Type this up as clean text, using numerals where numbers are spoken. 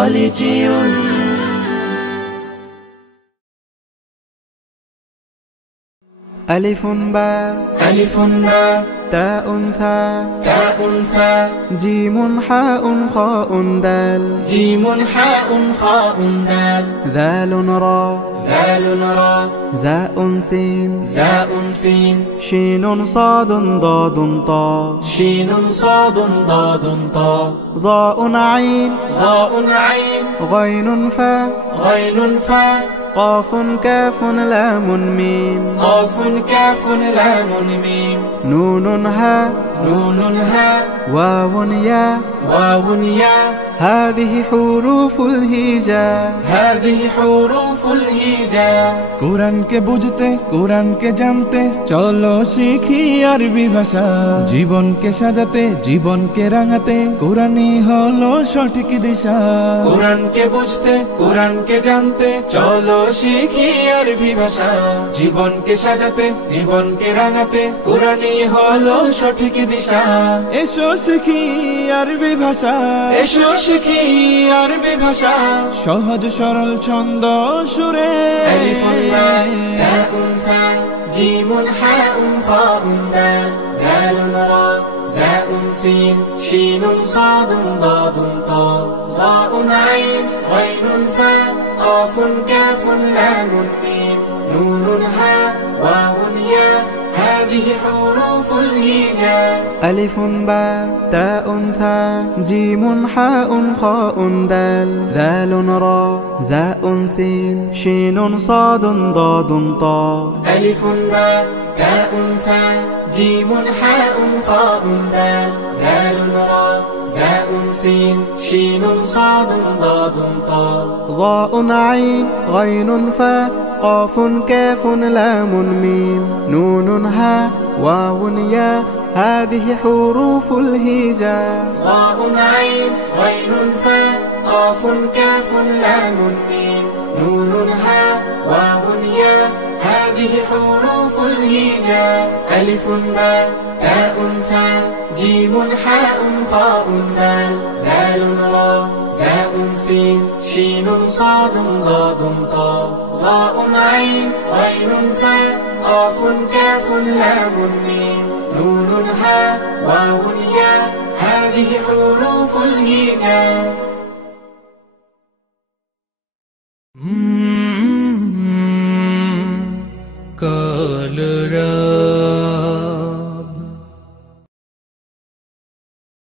خليجي. ألف باء ألف باء تاء ثاء تاء ثاء جيم حاء خاء دال جيم حاء خاء دال ذال راء ذال راء زاء سين زاء سين شين صاد ضاد طاء شين صاد ضاد طاء ضاء عين ضاء عين غين فاء غين فاء قاف كاف لام ميم قاف كاف لام ميم نون هاء نون هاء واو ياء واو ياء هذه حروف الهجاء هذه حروف الهجاء কোরআনকে বুঝতে কোরআনকে জানতে চলো শিখি আরবি ভাষা জীবনকে সাজাতে জীবনকে রাঙাতে কোরআনই হলো সঠিক দিশা কোরআনকে বুঝতে কোরআনকে জানতে চলো শিখি আরবি ভাষা জীবনকে সাজাতে জীবনকে রাঙাতে কোরআনই হলো সঠিক দিশা এসো শিখি আরবি ভাষা এসো শিখি আরবি ভাষা সহজ সরল ছন্দ সুরে ألف باء تاء ثاء جيم حاء خاء دال ذال راء زاء سين شين صاد ضاد طاء ظاء عين غين فاء قاف كاف لام ميم نون هاء واو ياء هذه حروف الهجاء ألف باء تاء ثاء جيم حاء خاء دال ذال راء زاء سين شين صاد ضاد طاء ألف باء تاء ثاء جيم حاء خاء دال ذال راء زاء سين شين صاد ضاد طاء ضاء عين غين فاء قاف كاف لام ميم نون هاء واو ياء هذه حروف الهجاء ضاء عين غين فاء قاف كاف لام ميم نون هاء واو ياء هذه حروف الهجاء ألف باء تاء ثاء جيم حاء خاء دال ذال راء زاء سين شين صاد ضاد طاء ظاء عين غين فاء قاف كاف لام ميم نون هاء واو ياء هذه حروف الهجاء